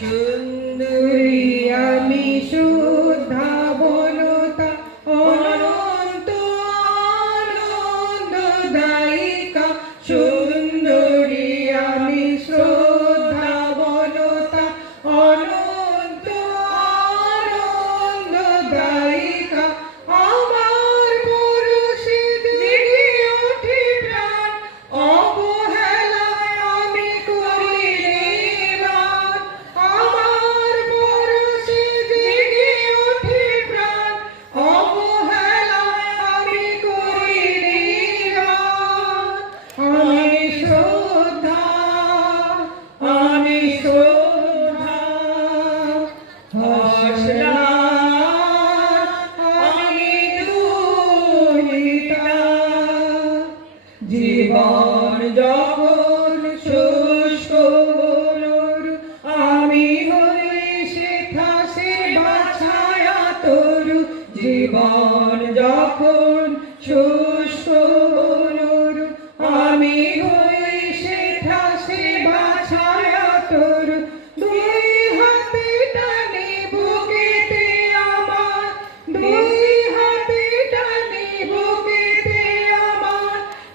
সুন্দরী জীবন যখন শুষ্ক বলুর আমি হই শেখা সে বাছায়া তরু। জীবন যখন শুষ্ক বলুর আমি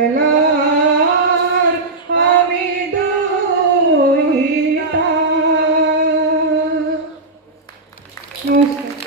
হাসলার আমি নমস্কার।